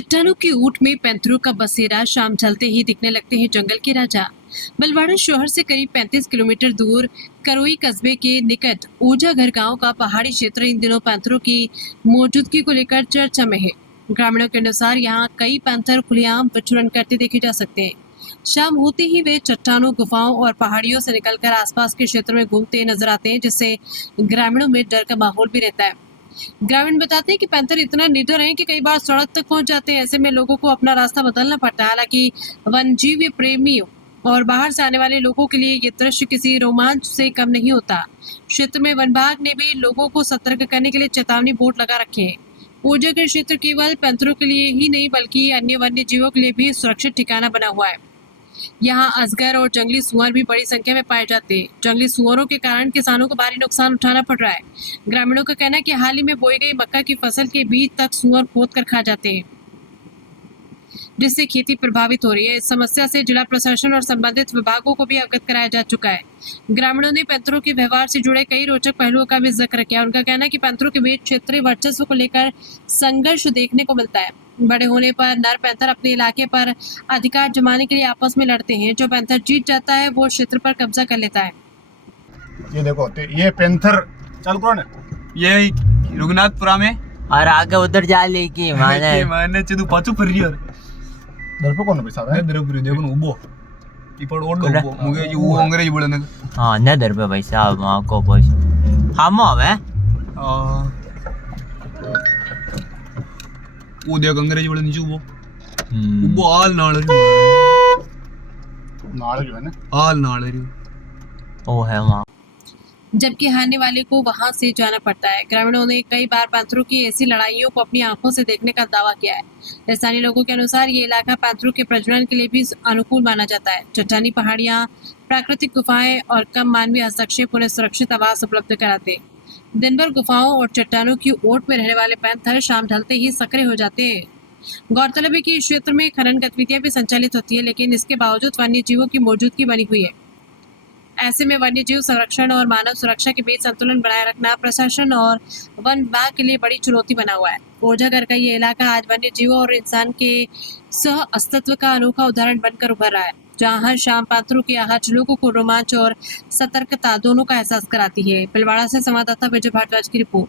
चट्टानों की ऊंट में पैंथरों का बसेरा शाम ढलते ही दिखने लगते हैं जंगल के राजा। बलवाड़ा शहर से करीब 35 किलोमीटर दूर करोई कस्बे के निकट ओजाघर गांव का पहाड़ी क्षेत्र इन दिनों पैंथरों की मौजूदगी को लेकर चर्चा में है। ग्रामीणों के अनुसार यहां कई पैंथर खुलेआम विचरण करते देखे जा सकते हैं। शाम होते ही वे चट्टानों, गुफाओं और पहाड़ियों से निकलकर आसपास के क्षेत्र में घूमते नजर आते हैं, जिससे ग्रामीणों में डर का माहौल भी रहता है। ग्रामीण बताते हैं कि पैंथर इतना निडर है कि कई बार सड़क तक पहुंच जाते हैं। ऐसे में लोगों को अपना रास्ता बदलना पड़ता है। हालांकि वन्यजीव प्रेमियों और बाहर से आने वाले लोगों के लिए ये दृश्य किसी रोमांच से कम नहीं होता। क्षेत्र में वन विभाग ने भी लोगों को सतर्क करने के लिए चेतावनी बोर्ड लगा रखे हैं। ओजाघर क्षेत्र केवल पैंथरों के लिए ही नहीं बल्कि अन्य वन्य जीवों के लिए भी सुरक्षित ठिकाना बना हुआ है। यहाँ अजगर और जंगली सुअर भी बड़ी संख्या में पाए जाते हैं। जंगली सुअरों के कारण किसानों को भारी नुकसान उठाना पड़ रहा है। ग्रामीणों का कहना है कि हाल ही में बोई गई मक्का की फसल के बीज तक सुअर खोद कर खा जाते हैं, जिससे खेती प्रभावित हो रही है। इस समस्या से जिला प्रशासन और संबंधित विभागों को भी अवगत कराया जा चुका है। ग्रामीणों ने पैंथरों के व्यवहार से जुड़े कई रोचक पहलुओं का भी जिक्र किया। उनका कहना है कि पैंथरों के बीच क्षेत्रीय वर्चस्व को लेकर संघर्ष देखने को मिलता है। बड़े होने पर नर पैंथर अपने इलाके पर अधिकार जमाने के लिए आपस में लड़ते हैं। जो पैंथर जीत जाता है वो क्षेत्र पर कब्जा कर लेता है। ये देखो ये पैंथर चालू करो ना, ये रघुनाथपुरा में और आगे उधर जा लेकी मैंने चेदू पाछू फरी यार दरपो कोन पैसा है दर फरी देखो उबो इपड़ ओड उबो मुगे जी वो अंग्रेजी बोले ने हां ने दर पे पैसा माको पैसा हम आवे वो देख अंग्रेजी बोले नीचे उबो आल नाल जो है ना आल नाल ओ है वहां, जबकि हारने वाले को वहां से जाना पड़ता है। ग्रामीणों ने कई बार पैंथरों की ऐसी लड़ाइयों को अपनी आंखों से देखने का दावा किया है। स्थानीय लोगों के अनुसार ये इलाका पैंथरों के प्रजनन के लिए भी अनुकूल माना जाता है। चट्टानी पहाड़ियां, प्राकृतिक गुफाएं और कम मानवीय हस्तक्षेप उन्हें सुरक्षित आवास उपलब्ध कराते हैं। दिन भर गुफाओं और चट्टानों की ओट में रहने वाले पैंथर शाम ढलते ही सक्रिय हो जाते हैं। गौरतलब है कि इस क्षेत्र में खनन गतिविधियां भी संचालित होती है, लेकिन इसके बावजूद वन्य जीवों की मौजूदगी बनी हुई है। ऐसे में वन्य जीव संरक्षण और मानव सुरक्षा के बीच संतुलन बनाए रखना प्रशासन और वन विभाग के लिए बड़ी चुनौती बना हुआ है। ओजाघर का ये इलाका आज वन्य जीवों और इंसान के सह अस्तित्व का अनोखा उदाहरण बनकर उभर रहा है, जहां हर शाम पैंथरों की आहट लोगों को रोमांच और सतर्कता दोनों का एहसास कराती है। बलवाड़ा से संवाददाता विजय भारद्वाज की रिपोर्ट।